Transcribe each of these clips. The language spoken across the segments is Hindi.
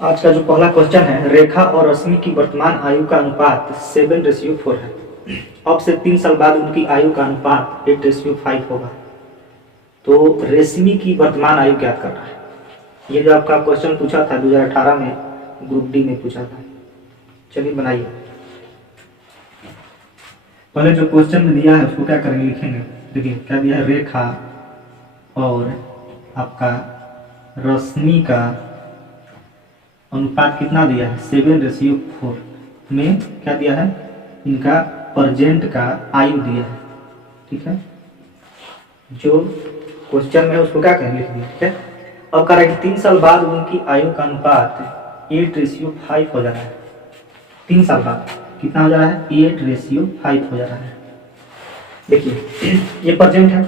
आज का जो पहला क्वेश्चन है, रेखा और रश्मि की वर्तमान आयु का अनुपात 7:4 है। अब से 3 साल बाद उनकी आयु का अनुपात 8:5 होगा। तो रेशमी की वर्तमान आयु ज्ञात करना है। ये जो आपका क्वेश्चन पूछा था 2018 में, ग्रुप डी में पूछा था। चलिए बनाइए। पहले जो क्वेश्चन में दिया है उसको क्या करेंगे, लिखेंगे। देखिए क्या दिया है, रेखा और आपका रश्मि का अनुपात कितना दिया है, 7:4 में क्या दिया है, इनका प्रेजेंट का आयु दिया है। ठीक है, जो क्वेश्चन में है उसको क्या करें, लिख दिया। ठीक है, अब कह रहा है कि 3 साल बाद उनकी आयु का अनुपात 8:5 हो जा रहा है। 3 साल बाद कितना हो जा रहा है, 8:5 हो जा रहा है। देखिए ये प्रेजेंट है,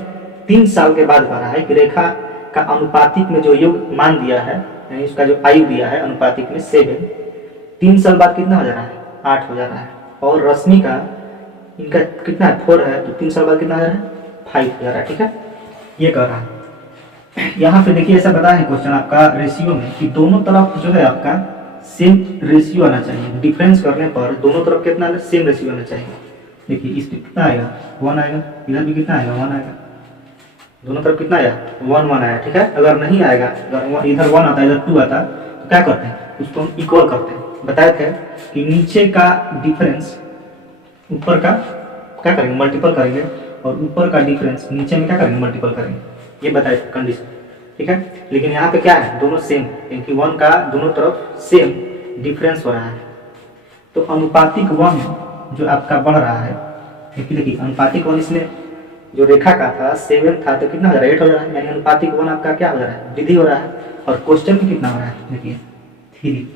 3 साल के बाद कह रहा है कि रेखा का अनुपातिक में जो योग मान दिया है, यानी उसका जो आयु दिया है अनुपातिक में 7, 3 साल बाद कितना हो जा रहा है, 8 हो जा रहा है। और रश्मि का इनका कितना है, 4 है, तो 3 साल बाद कितना हो जा रहा है, 5 हो जा रहा है। ठीक है, ये कह रहा है। यहाँ पे देखिए ऐसा बताया है क्वेश्चन आपका रेशियो में कि दोनों तरफ जो है आपका सेम रेशियो आना चाहिए। डिफरेंस करने पर दोनों तरफ कितना सेम रेशियो आना चाहिए। देखिए इस पे कितना आएगा, 1 आएगा, इधर भी कितना आएगा, 1 आएगा। दोनों तरफ कितना आया, 1 1 आया। ठीक है, अगर नहीं आएगा, अगर इधर 1 आता है इधर 2 आता तो क्या करते हैं, उसको हम इक्वल करते हैं। बताए थे कि नीचे का डिफरेंस ऊपर का क्या करेंगे, मल्टीपल करेंगे, और ऊपर का डिफरेंस नीचे में क्या करेंगे, मल्टीपल करेंगे। ये बताए थे कंडीशन। ठीक है, लेकिन यहाँ पे क्या है, दोनों सेम, क्योंकि 1 का दोनों तरफ सेम डिफरेंस हो रहा है। तो अनुपातिक 1 जो आपका बढ़ रहा है, देखिए अनुपातिक 1 इसमें जो रेखा का था 7 था, तो कितना हो जा रहा है, 8 हो जा रहा है। यानी अनुपातिक 1 आपका क्या हो जा रहा है, वृद्धि हो रहा है। और क्वेश्चन में कितना हो रहा है, देखिए 3,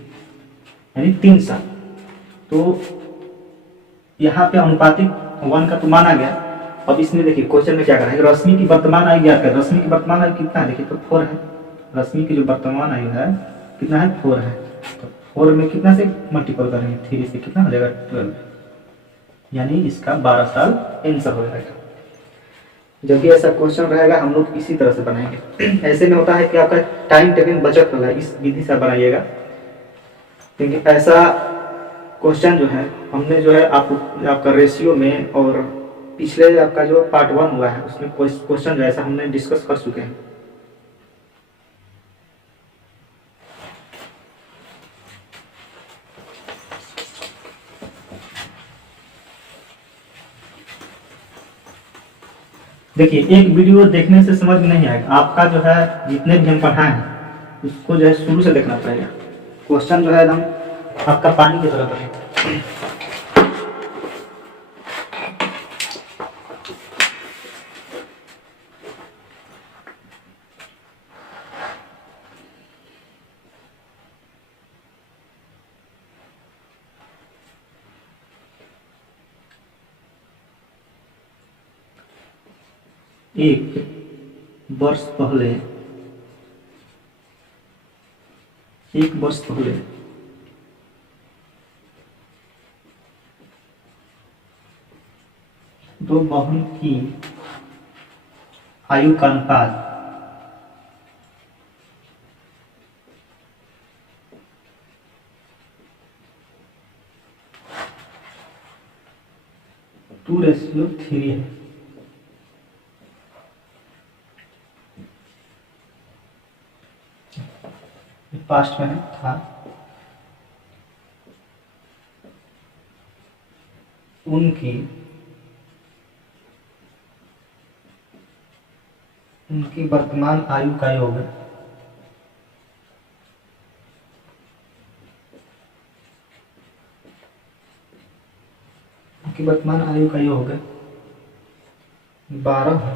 यानी 3 साल। तो यहाँ पे अनुपातिक 1 का तो माना गया। अब इसमें देखिए क्वेश्चन में क्या कर रहा है, रश्मि की वर्तमान आयु ज्ञात कर। रश्मि की वर्तमान आयु कितना है, देखिए तो 4 है। रश्मि की जो वर्तमान आयु है कितना है, 4 है। तो 4 में कितना से मल्टीपल करेंगे, 3 से कितना हो जाएगा, 12, यानी इसका 12 साल आंसर हो जाएगा। जब भी ऐसा क्वेश्चन रहेगा हम लोग इसी तरह से बनाएंगे। ऐसे में होता है कि आपका टाइम टेकन बचत होगा, इस विधि से बनाइएगा। क्योंकि ऐसा क्वेश्चन जो है हमने जो है आपका रेशियो में और पिछले आपका जो पार्ट 1 हुआ है उसमें क्वेश्चन जो ऐसा हमने डिस्कस कर चुके हैं। देखिए एक वीडियो देखने से समझ में नहीं आएगा, आपका जो है जितने भी हम पढ़ाए हैं उसको जो है शुरू से देखना पड़ेगा। क्वेश्चन जो है एकदम आपका पानी की तरह पड़ेगा। एक वर्ष पहले दो बहन की आयु का अनुपात 2:3 है। पास्ट में था, उनकी वर्तमान आयु का योग उनकी वर्तमान आयु का योग 12 है।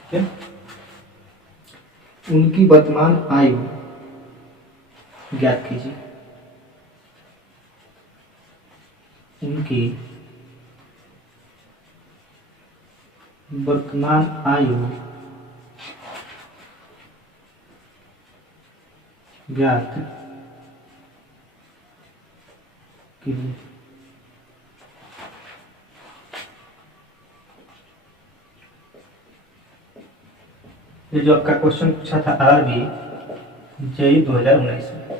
ठीक है, उनकी वर्तमान आयु ज्ञात कीजिए। उनकी वर्तमान आयु ज्ञात कीजिए। ये जो आपका क्वेश्चन पूछा था आरबी जई 2019 में।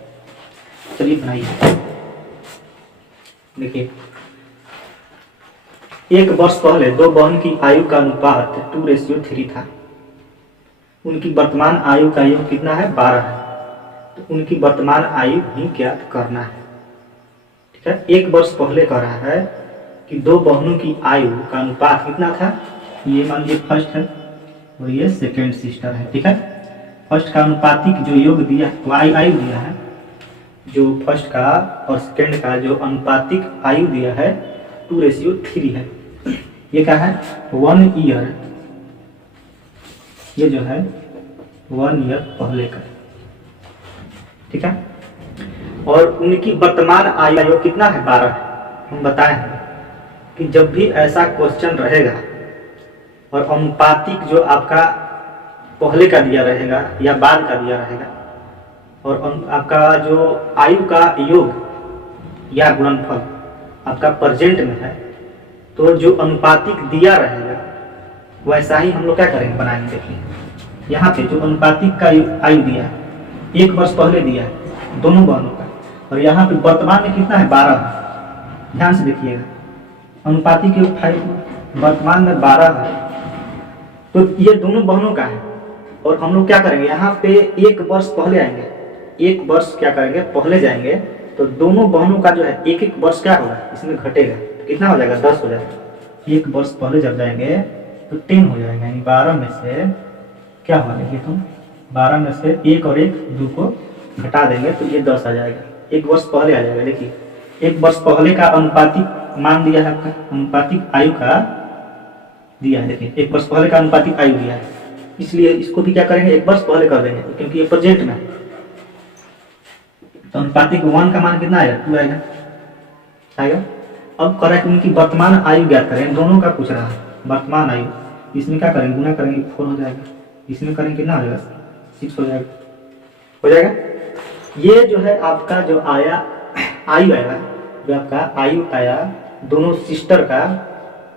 चलिए बनाइए। देखिए, एक वर्ष पहले दो बहन की आयु का अनुपात 2:3 था। उनकी वर्तमान आयु का योग कितना है? 12 है। तो उनकी वर्तमान आयु भी ज्ञात करना है। ठीक है, एक वर्ष पहले कह रहा है कि दो बहनों की आयु का अनुपात कितना था? ये मान लीजिए फर्स्ट है और ये सेकेंड सिस्टर है। ठीक है, फर्स्ट का अनुपातिक जो योग दिया तो आयु दिया है, जो फर्स्ट का और सेकेंड का जो अनुपातिक आयु दिया है 2:3 है। ये क्या है? 1 ईयर। ये जो है 1 ईयर पहले का। ठीक है, और उनकी वर्तमान आयु कितना है? 12 है। हम बताए हैं कि जब भी ऐसा क्वेश्चन रहेगा और अनुपातिक जो आपका पहले का दिया रहेगा या बाद का दिया रहेगा और आपका जो आयु का योग या गुणनफल आपका प्रेजेंट में है, तो जो अनुपातिक दिया रहेगा वैसा ही हम लोग क्या करेंगे? बनाएंगे। देखिए, यहाँ पे जो अनुपातिक का आयु दिया है, एक वर्ष पहले दिया है दोनों बहनों का, और यहाँ पे वर्तमान में कितना है? 12 है। ध्यान से देखिएगा, अनुपातिक योग 5, वर्तमान में 12 है, तो ये दोनों बहनों का है। और हम लोग क्या करेंगे? यहाँ पे एक वर्ष पहले आएंगे, एक वर्ष क्या करेंगे? पहले जाएंगे, तो दोनों बहनों का जो है एक एक वर्ष क्या होगा? इसमें घटेगा, तो कितना हो जाएगा? 10 हो जाएगा। एक वर्ष पहले जब जाएंगे तो 10 हो जाएगा, यानी 12 में से क्या होगा? देखिए तुम, 12 में से 1 और 1 2 को घटा देंगे तो ये 10 आ जाएगा। एक वर्ष पहले आ जाएगा। देखिए, एक वर्ष पहले का अनुपातिक मान दिया है आपका, अनुपातिक आयु का दिया है। देखिए, एक वर्ष पहले का अनुपातिक आयु दिया है, इसलिए इसको भी क्या करेंगे? एक वर्ष पहले कर देंगे, क्योंकि ये प्रेजेंट में है। तो अनुपातिक 1 का मान कितना आएगा? 2 आएगा। अब कर रहा है कि उनकी वर्तमान आयु ज्ञात करें, दोनों का पूछ रहा है वर्तमान आयु। इसमें क्या करेंगे? गुना करेंगे, 4 हो जाएगा। इसमें करेंगे कितना हो जाएगा? 6 हो जाएगा। हो जाएगा। ये जो है आपका जो आया आयु आएगा, जो आपका आयु आया दोनों सिस्टर का,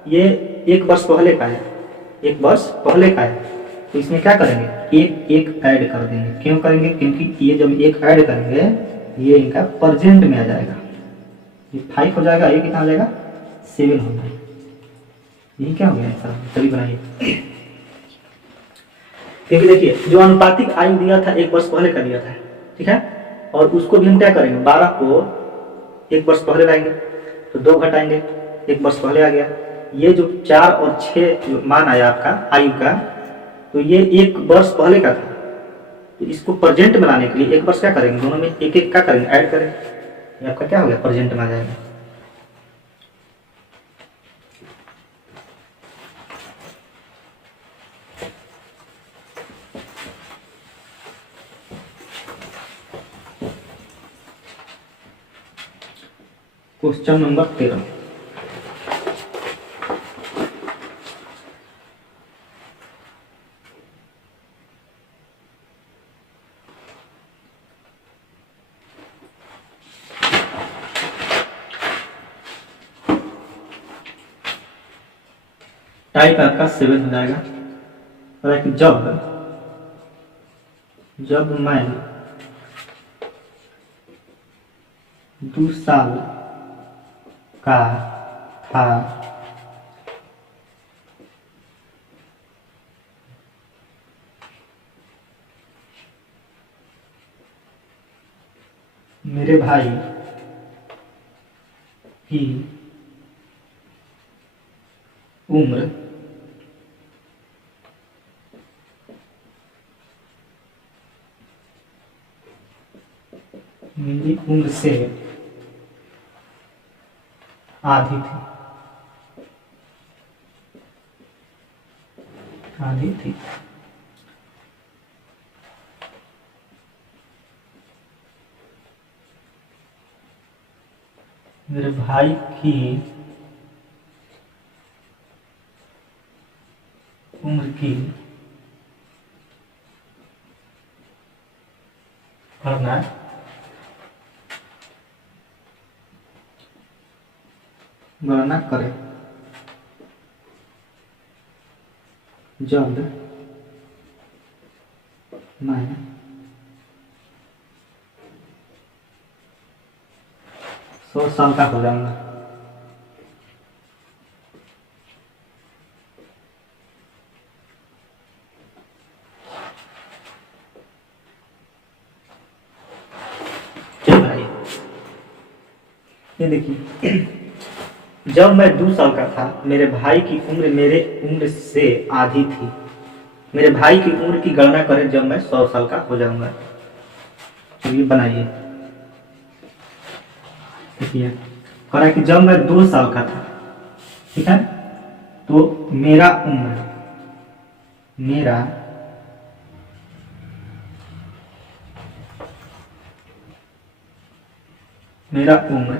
ये एक वर्ष पहले का है, एक वर्ष पहले का है। तो इसमें क्या करेंगे? एक एक ऐड कर देंगे। क्यों करेंगे? क्योंकि ये जब एक ऐड करेंगे ये इनका प्रेजेंट में आ जाएगा। ये 5 हो जाएगा, ये कितना हो जाएगा? 7 हो जाएगा। ये क्या हो गया आंसर? चलिए बनाइए। क्योंकि देखिए, जो अनुपातिक आयु दिया था एक वर्ष पहले का दिया था, ठीक है, और उसको भी हम क्या करेंगे? 12 को एक वर्ष पहले लाएंगे तो 2 घटाएंगे, एक वर्ष पहले आ गया। ये जो 4 और 6 जो मान आया आपका आयु का, तो ये एक वर्ष पहले का था। तो इसको प्रेजेंट में लाने के लिए एक वर्ष क्या करेंगे? दोनों में एक एक क्या करेंगे? ऐड करें। ये आपका क्या हो गया? प्रेजेंट में आ जाएगा। Question number 13। टाइप आपका 7 हो जाएगा। जब मैं 2 साल का था मेरे भाई की उम्र मेरी उम्र से आधी थी। मेरे भाई की उम्र की गणना करें जब मैं 100 साल का हो जाऊंगा। चलिए भाई, ये देखिए, जब मैं 2 साल का था मेरे भाई की उम्र मेरे उम्र से आधी थी। मेरे भाई की उम्र की गणना करें जब मैं 100 साल का हो जाऊंगा। चलिए बनाइए। देखिए, कह रहा है कि जब मैं 2 साल का था, ठीक है, तो मेरा उम्र मेरा मेरा उम्र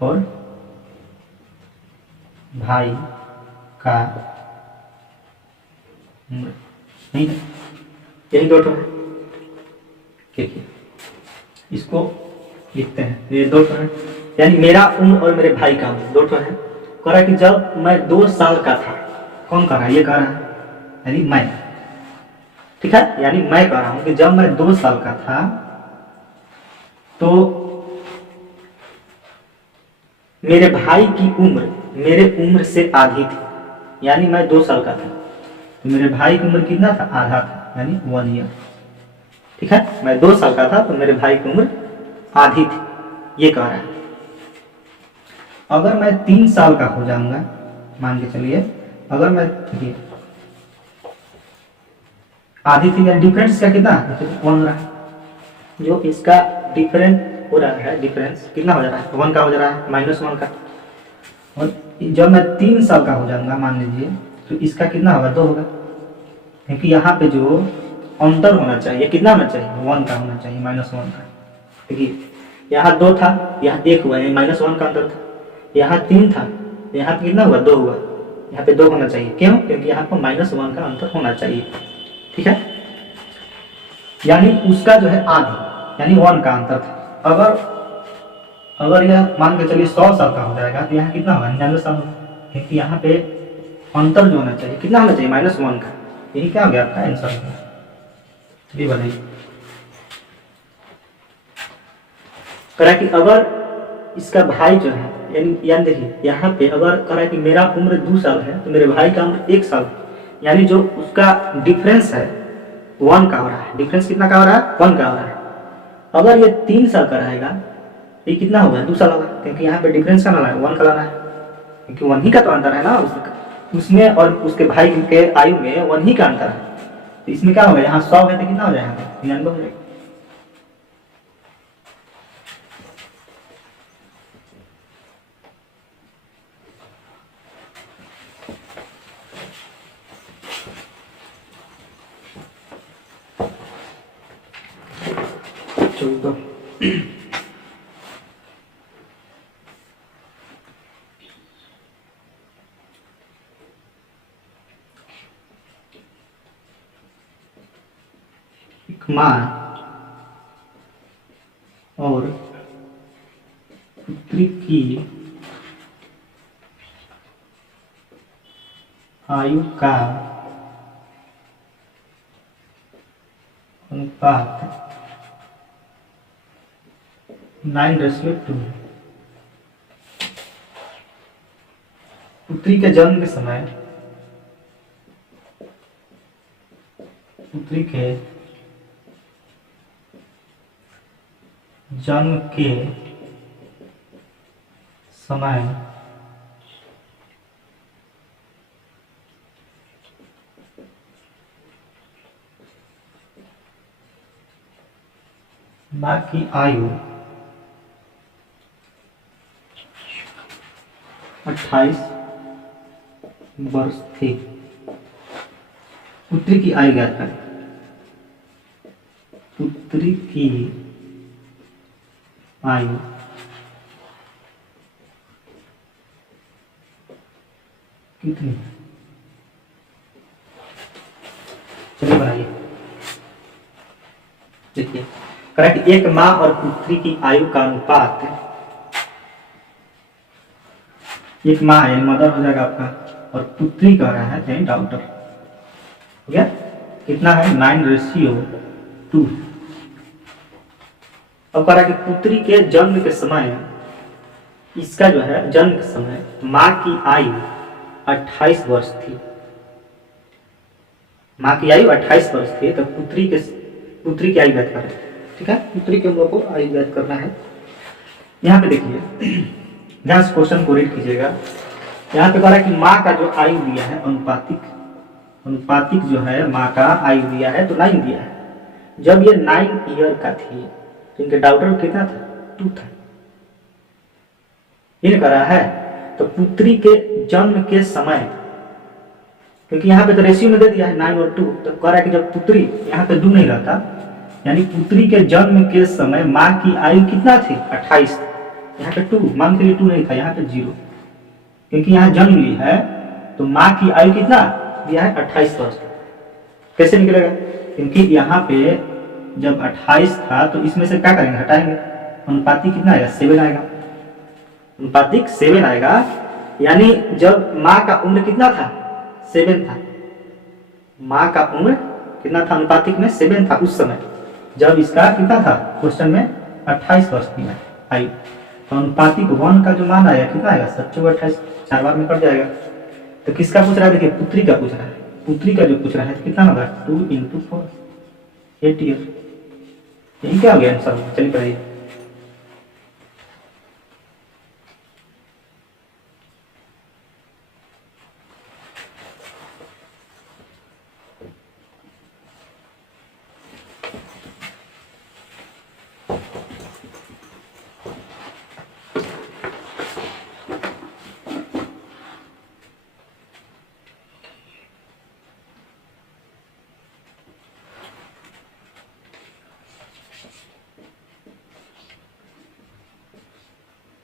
और भाई का उम्र नहीं, यही दो ठो है। देखिए, इसको लिखते हैं, ये दो ठो है, यानी मेरा उम्र और मेरे भाई का उम्र दो ठो है। कह रहा है कि जब मैं 2 साल का था, कौन कह रहा है? ये कह रहा है, यानी मैं, ठीक है, यानी मैं कह रहा हूं कि जब मैं 2 साल का था तो मेरे भाई की उम्र मेरे उम्र से आधी थी। यानी मैं 2 साल का था तो मेरे भाई की उम्र कितना था? आधा था, यानी 1 ईयर। ठीक है, मैं 2 साल का था तो मेरे भाई की उम्र आधी थी, ये कह रहा है। अगर मैं 3 साल का हो जाऊंगा, मान के चलिए, अगर मैं, देखिए, आधी थी, यानी डिफरेंस का कितना? 1 रहा है। जो इसका डिफरेंस हो रहा है, डिफरेंस कितना हो जा रहा है? 1 का हो जा रहा है, -1 का। और जब मैं 3 साल का हो जाऊंगा, मान लीजिए, तो इसका कितना होगा? 2 होगा, क्योंकि यहाँ पे जो अंतर होना चाहिए कितना होना चाहिए? 1 का होना चाहिए, -1 का। देखिए, यहाँ 2 था, यहाँ 1 हुआ, यानी -1 का अंतर था। यहाँ 3 था, यहाँ पे कितना हुआ? 2 हुआ, यहाँ पे 2 होना चाहिए। क्यों? क्योंकि यहाँ पर -1 का अंतर होना चाहिए। ठीक है, यानी उसका जो है आधी, यानी 1 का अंतर था। अगर यह मान के चलिए 100 साल का हो जाएगा तो यहाँ कितना होगा? 99 साल होगा, क्योंकि यहाँ पे अंतर जो होना चाहिए कितना होना चाहिए? -1 का। यही क्या हो गया आपका आंसर? ये बनाइए। करा कि अगर इसका भाई जो है, यानी देखिए, यहाँ पे अगर करा कि मेरा उम्र 2 साल है तो मेरे भाई का उम्र 1 साल है, यानी जो उसका डिफरेंस है 1 का हो रहा है। डिफरेंस कितना का हो रहा है? 1 का हो रहा है। अगर ये 3 साल का रहेगा, ये कितना होगा? 2 साल होगा, क्योंकि यहाँ पे डिफरेंस का लाना है, 1 का लाना है, क्योंकि 1 ही का तो अंतर है ना उसमें और उसके भाई के आयु में 1 ही का अंतर है। तो इसमें क्या होगा? यहाँ 100 है तो कितना हो जाएगा? 99 हो जाएगा। तो माँ और पुत्री की आयु का अनुपात 9:2। पुत्री के जन्म के समय पुत्री के जन्म के समय माँ की आयु 28 वर्ष थी। पुत्री की आयु ज्ञात करें। पुत्री की आयु कितनी? चलिए बनाइए। देखिए, करेक्ट, एक माँ और पुत्री की आयु का अनुपात, एक माँ है मदर हो जाएगा आपका, और पुत्री कह रहा है यानी डॉक्टर, हो गया। कितना है? 9:2। अब कह रहा है कि पुत्री के जन्म के समय इसका जो है जन्म के समय माँ की आयु 28 वर्ष थी। माँ की आयु 28 वर्ष थी, तो पुत्री की आयु ज्ञात करें। ठीक है, पुत्री के हम लोग को आयु ज्ञात करना है। यहाँ पे देखिए, ध्यान से क्वेश्चन को रीड कीजिएगा। यहाँ पे कह रहा है कि माँ का जो आयु दिया है अनुपातिक जो है माँ का आयु दिया है तो 9 दिया है। जब ये 9 ईयर का थी तो इनके डॉक्टर कितना था? 2 था। ये कह रहा है तो पुत्री के जन्म के समय, क्योंकि यहाँ पे तो रेशियो में दे दिया है 9 और 2, तो कह रहा है कि जब पुत्री यहाँ पे 2 नहीं रहता, यानी पुत्री के जन्म के समय माँ की आयु कितना थी? 28। यहाँ पे 2 मान के लिए 2 नहीं था, यहाँ पे 0, क्योंकि यहाँ जन्म ली है तो माँ की आयु कितना दिया है? 28 वर्ष। कैसे निकलेगा? क्योंकि यहाँ पे जब 28 था तो इसमें से क्या करेंगे? हटाएंगे। अनुपातिक कितना आएगा? 7 आएगा। अनुपातिक 7 आएगा, यानी जब माँ का उम्र कितना था? 7 था। माँ का उम्र कितना था? अनुपातिक में 7 था उस समय, जब इसका कितना था? क्वेश्चन में 28 वर्ष की आयु। तो अनुपातिक 1 का जो मान आएगा कितना आएगा? 27, 4 बार में कट जाएगा। तो किसका पूछ रहा है? देखिए, पुत्री का पूछ रहा है। पुत्री का जो पूछ रहा है तो कितना होगा? 2 × 4, 8 ईयर। यही क्या हो गया आंसर? चलिए पढ़िए।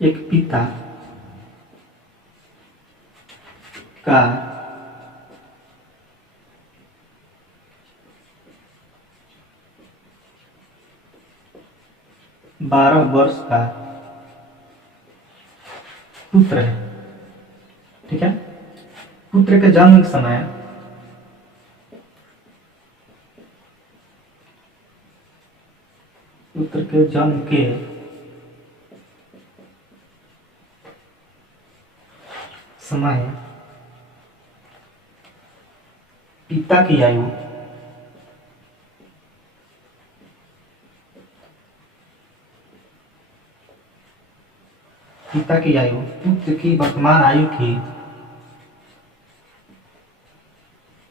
एक पिता का 12 वर्ष का पुत्र है। ठीक है, पुत्र के जन्म के समय पिता की आयु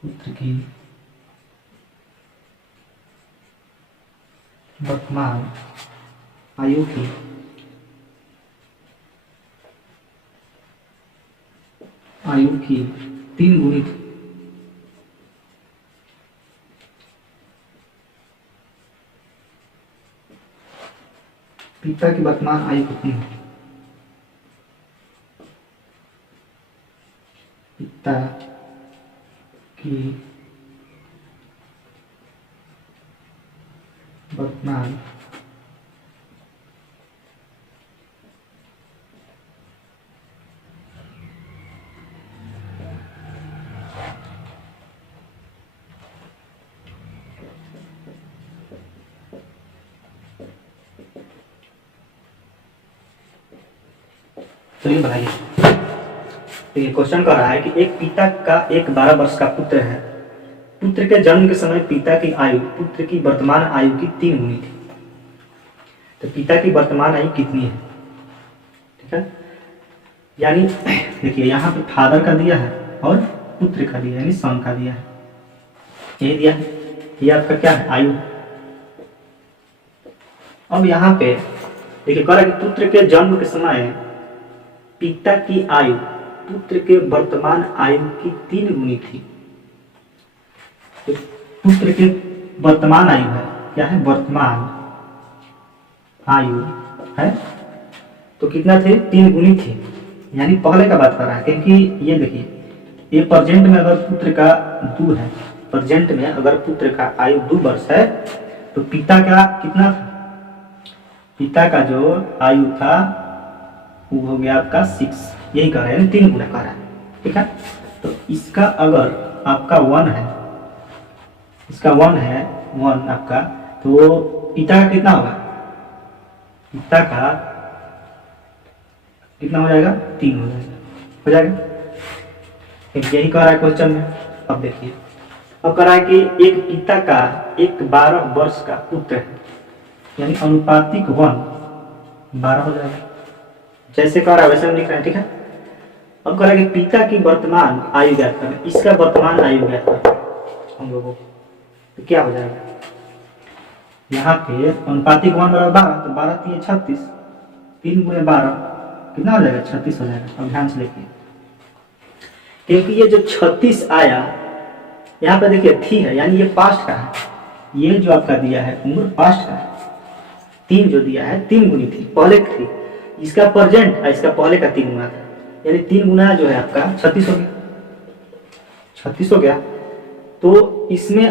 पुत्र की वर्तमान आयु की आयु की 3 गुणित पिता की वर्तमान आयु कितनी है? पिता की वर्तमान चलिए बनाइए। तो ये क्वेश्चन कर रहा है कि एक पिता का एक 12 वर्ष का पुत्र है। पुत्र के जन्म के समय पिता की आयु पुत्र की वर्तमान आयु की 3 गुनी थी। तो पिता की वर्तमान आयु कितनी है? ठीक है, यानी देखिए यहाँ पे फादर का दिया है और पुत्र का दिया है, यानी सन का दिया है। ये दिया है, ये आपका क्या है? आयु। अब यहाँ पे देखिए कह रहा है कि पुत्र के जन्म के समय पिता की आयु पुत्र के वर्तमान आयु की 3 गुनी थी। तो पुत्र के वर्तमान आयु है, क्या है? वर्तमान आयु है, तो कितना थे? 3 गुनी थी, यानी पहले का बात कर रहा है। क्योंकि ये देखिए, ये प्रेजेंट में अगर पुत्र का 2 है, प्रेजेंट में अगर पुत्र का आयु 2 वर्ष है तो पिता का कितना था? पिता का जो आयु था वो हो गया आपका 6। यही कह रहा है, 3 गुना कह रहा है। ठीक है, तो इसका अगर आपका 1 है, इसका 1 है 1 आपका, तो पिता का कितना होगा? पिता का कितना हो जाएगा, 3 हो जाएगा। यही कह रहा है क्वेश्चन में। अब देखिए, अब कह रहा है कि एक पिता का एक 12 वर्ष का पुत्र है, यानी अनुपातिक 1 12 हो जाएगा। जैसे कह रहा है वैसे हम लिख रहे हैं, ठीक है। अब कह रहा है कि पिता की वर्तमान आयु ज्ञात करें, इसका वर्तमान आयु ज्ञात करें हम लोगों को, तो क्या हो जाएगा, यहाँ पे अनुपातिक 1 बराबर 12, तो 12 3 36, 3 गुणे 12 कितना हो जाएगा, 36 हो जाएगा। अब ध्यान से देखिए, क्योंकि ये जो 36 आया यहाँ पे देखिए थी है, यानी ये पास्ट का है। ये जो आपका दिया है उम्र पास्ट का है। 3 जो दिया है 3 गुनी थी, पहले थी, इसका प्रेजेंट और इसका पहले का 3 गुना था, यानी 3 गुना जो है आपका 36 हो गया, 36 हो गया। तो इसमें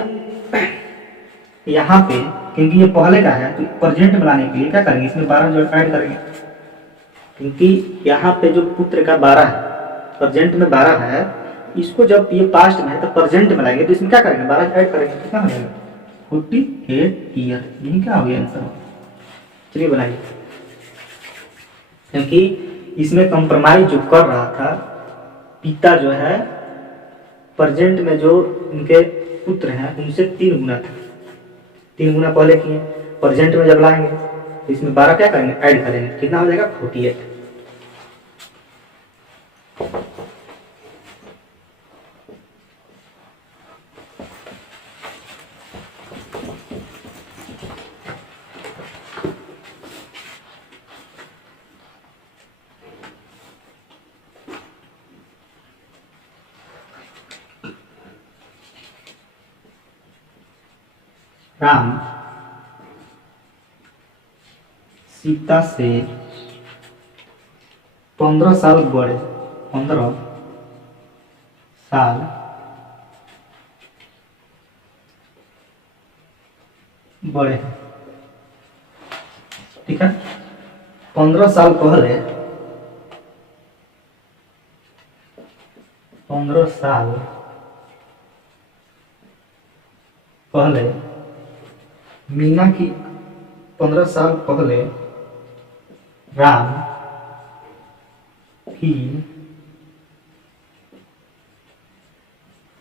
यहाँ पे क्योंकि ये पहले का है तो प्रेजेंट बनाने के लिए क्या करेंगे, इसमें 12 जो ऐड करेंगे, क्योंकि यहाँ पे जो पुत्र का 12 है, प्रेजेंट में 12 है, इसको जब ये पास्ट में है तो प्रेजेंट में लाएंगे तो इसमें क्या करेंगे, 12 ऐड करेंगे, कितना हो जाएगा, 48 ईयर। यही क्या हो गया आंसर। चलिए बनाइए, क्योंकि इसमें कंप्रोमाइज जो कर रहा था पिता जो है, प्रेजेंट में जो उनके पुत्र हैं उनसे 3 गुना था, 3 गुना पहले किए, प्रेजेंट में जब लाएंगे तो इसमें 12 क्या करेंगे, ऐड करेंगे, कितना हो जाएगा, 48। राम सीता से 15 साल बड़े, 15 साल बड़े हैं, ठीक है। 15 साल पहले, 15 साल पहले मीना की, 15 साल पहले राम की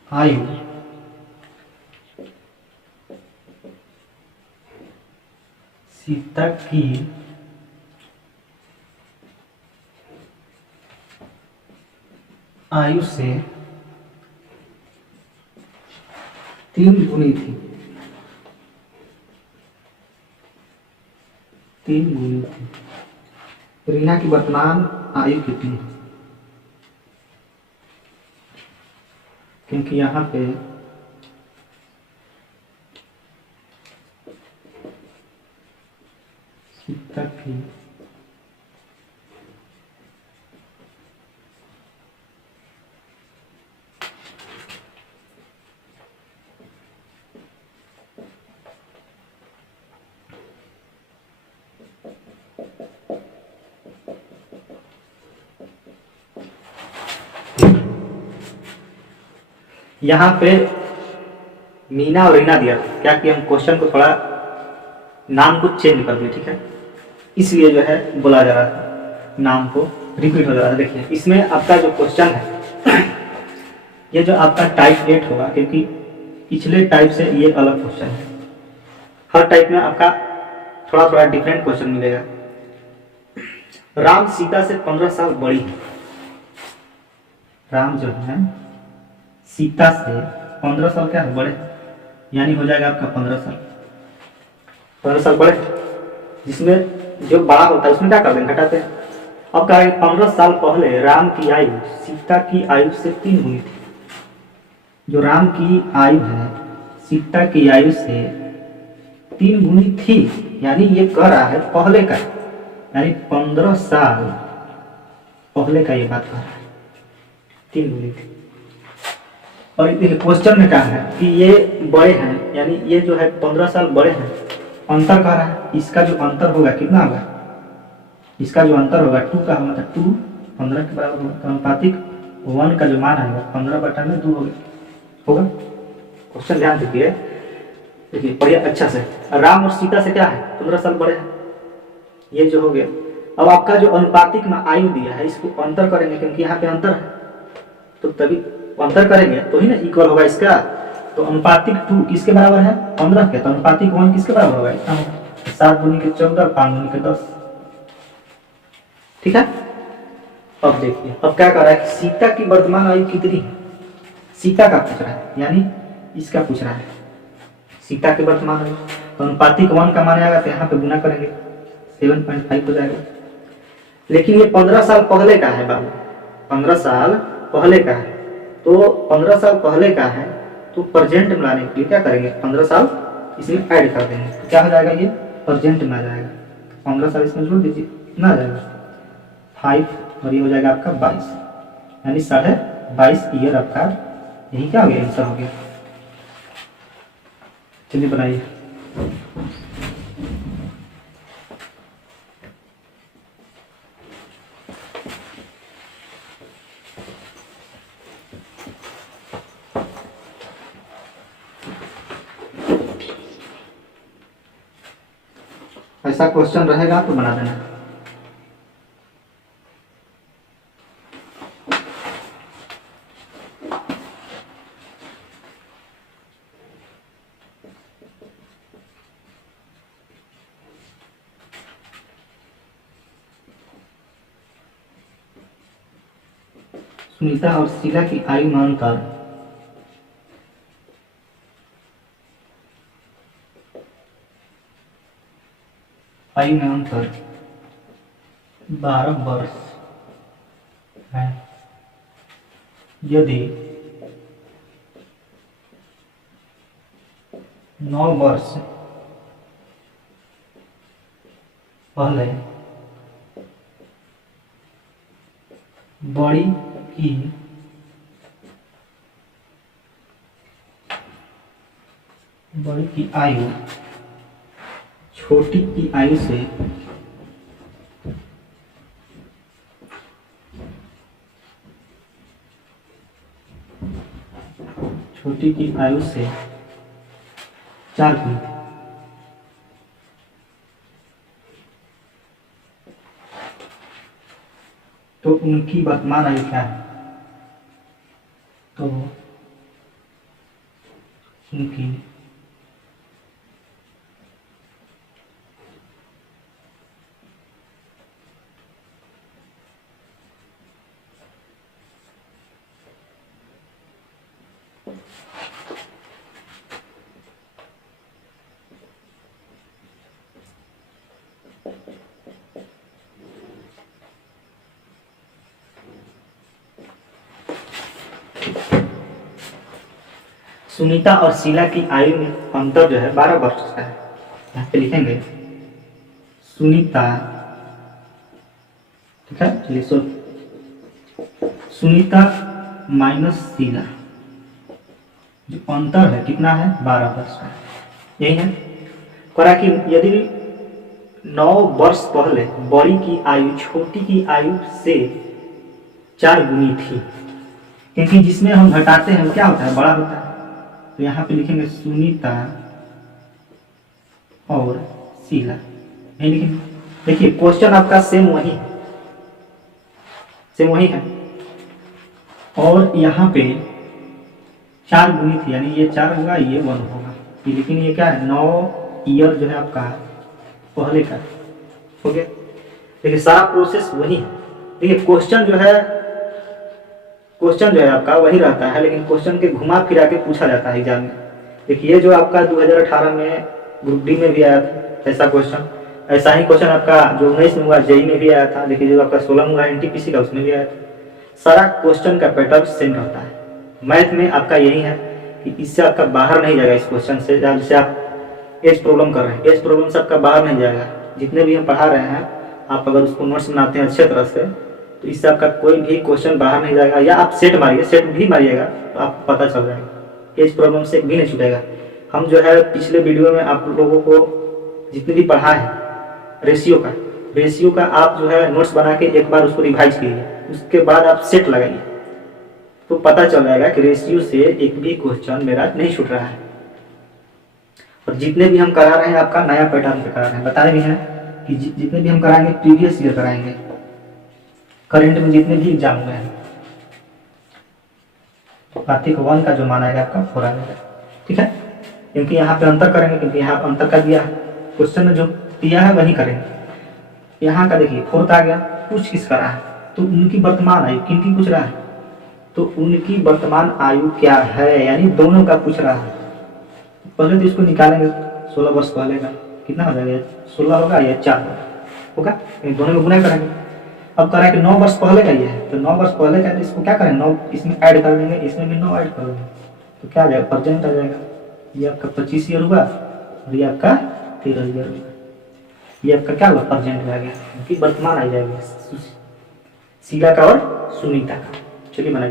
आयु सीता की आयु से 3 गुनी थी, 3 गुनी थी। रीना की वर्तमान आयु कितनी है, क्योंकि यहाँ पे सीता की यहाँ पे मीना और रीना दिया, क्या कि हम क्वेश्चन को थोड़ा नाम को चेंज कर दिए, ठीक है, इसलिए जो है बोला जा रहा था, नाम को रिपीट हो जा रहा था। देखिए इसमें आपका जो क्वेश्चन है ये जो आपका टाइप 8 होगा, क्योंकि पिछले टाइप से ये अलग क्वेश्चन है। हर टाइप में आपका थोड़ा थोड़ा डिफरेंट क्वेश्चन मिलेगा। राम सीता से 15 साल बड़ी है, राम जो है सीता से 15 साल क्या है, बड़े, यानी हो जाएगा आपका 15 साल, 15 साल बड़े, जिसमें जो बड़ा होता है उसमें क्या कर देंगे, घटाते हैं। अब कहा 15 साल पहले राम की आयु सीता की आयु से 3 गुनी थी। जो राम की आयु है सीता की आयु से 3 गुनी थी, यानी ये कह रहा है पहले का, यानी 15 साल पहले का ये बात कर रहा है, 3 गुनी थी। और देखिए क्वेश्चन में कहा है कि ये बड़े हैं, यानी ये जो है 15 साल बड़े हैं। अंतर कह रहा है, इसका जो अंतर होगा कितना होगा, इसका जो अंतर होगा 2 का होगा, 2 15 के बराबर होगा, तो अनुपातिक 1 का जो मान आएगा 15/2 होगा। क्वेश्चन ध्यान दीजिए, देखिए बढ़िया अच्छा से। राम और सीता से क्या है, 15 साल बड़े हैं, ये जो हो गया। अब आपका जो अनुपातिक में आयु दिया है इसको अंतर करेंगे, क्योंकि यहाँ पे अंतर है तो तभी अंतर करेंगे तो ही ना इक्वल होगा इसका। तो अनुपातिक 2 किसके बराबर है 15 के, तो अनुपातिक 1 किसके बराबर होगा इतना होगा 7 दूनी के 14 5 दूनी के 10। ठीक है। अब देखिए अब क्या कर रहा है, सीता की वर्तमान आयु कितनी है, सीता का पूछ रहा है यानी इसका पूछ रहा है सीता की वर्तमान आयु। तो अनुपातिक 1 का मान आएगा तो यहाँ पे गुना करेंगे 7.5 हो जाएगा। लेकिन ये 15 साल पहले का है बाबू, 15 साल पहले का है, तो 15 साल पहले का है तो प्रेजेंट में लाने के लिए क्या करेंगे 15 साल इसमें ऐड कर देंगे, तो क्या हो जाएगा ये प्रेजेंट में आ जाएगा। 15 साल इसमें जोड़ दीजिए कितना आ जाएगा 5 और ये हो जाएगा आपका 22 यानी 22.5 ईयर आपका यही क्या हो गया आंसर हो गया। चलिए बनाइए। ऐसा क्वेश्चन रहेगा तो बना देना। सुनीता और शीला की आयु में अंतर आयु में अंतर 12 वर्ष है। यदि 9 वर्ष पहले बड़ी की आयु छोटी की आयु से छोटी की आयु से 4 गुनी, तो उनकी वर्तमान आयु क्या है, तो उनकी सुनीता और शीला की आयु में अंतर जो है 12 वर्ष का है। यहाँ पे लिखेंगे सुनीता, ठीक है, चलिए सुनीता माइनस शीला जो अंतर है कितना है 12 वर्ष का, यही है। करा कि यदि 9 वर्ष पहले बड़ी की आयु छोटी की आयु से 4 गुनी थी, क्योंकि जिसमें हम घटाते हैं क्या होता है बड़ा होता है, तो यहाँ पे लिखेंगे सुनीता और शीला, नहीं लिखेंगे। देखिए क्वेश्चन आपका सेम वही है और यहाँ पे 4 गुनी थी यानी ये 4 होगा ये 1 होगा, लेकिन ये क्या है 9 ईयर जो है आपका पहले का हो गया। देखिए सारा प्रोसेस वही है। देखिए क्वेश्चन जो है आपका वही रहता है, लेकिन क्वेश्चन के घुमा फिरा के पूछा जाता है एग्जाम में। देखिए जो आपका 2018 में ग्रुप डी में भी आया था ऐसा क्वेश्चन, ऐसा ही क्वेश्चन आपका जो 19 में हुआ जेई में भी आया था। देखिए जो आपका 16 में हुआ एनटीपीसी का उसमें भी आया था। सारा क्वेश्चन का पैटर्न सेम रहता है। मैथ में आपका यही है कि इससे आपका बाहर नहीं जाएगा, इस क्वेश्चन से जैसे आप एज प्रॉब्लम कर रहे हैं, एज प्रॉब्लम से आपका बाहर नहीं जाएगा। जितने भी हम पढ़ा रहे हैं आप अगर उसको नोट्स बनाते हैं अच्छे तरह से तो इससे आपका कोई भी क्वेश्चन बाहर नहीं जाएगा। या आप सेट मारिए, सेट भी मारिएगा तो आपको पता चल जाएगा, एज प्रॉब्लम से भी नहीं छूटेगा। हम जो है पिछले वीडियो में आप लोगों को जितने भी पढ़ा है रेशियो का आप जो है नोट्स बना के एक बार उसको रिवाइज कीजिए, उसके बाद आप सेट लगाइए तो पता चल जाएगा कि रेशियो से एक भी क्वेश्चन मेरा नहीं छूट रहा है। और जितने भी हम करा रहे हैं आपका नया पैटर्न पे करा रहे हैं, बताए भी हैं कि जितने भी हम कराएंगे प्रीवियस ईयर कराएंगे, करंट में जितने भी एग्जाम हुए हैं, तो कार्तिक 1 का जो मान आएगा आपका 4 आ जाएगा। ठीक है, क्योंकि यहाँ पे अंतर करेंगे, क्योंकि यहाँ पे अंतर कर दिया है, क्वेश्चन में जो दिया है वही करेंगे। यहाँ का देखिए 4 आ गया, पूछ किसका रहा है, तो उनकी वर्तमान आयु किन की पूछ रहा है, तो उनकी वर्तमान आयु क्या है, यानी दोनों का पूछ रहा है। पहले तो इसको निकालेंगे 16 वर्ष पहले का कितना हो जाएगा, 16 होगा या 4 होगा, दोनों में गुना करेंगे। अब कह रहा है कि 9 वर्ष पहले का ये है, तो 9 वर्ष पहले का है, तो इसको क्या करें, 9 इसमें ऐड कर देंगे, इसमें भी 9 ऐड कर देंगे, तो क्या आ जाएगा, प्रेजेंट आ जाएगा। ये आपका 25 ईयर हुआ और ये आपका 13 ईयर हुआ, ये आपका क्या हुआ, प्रेजेंट आ गया, क्योंकि वर्तमान आ जाएगा शीला का और सुनीता का। चलिए बनाइए।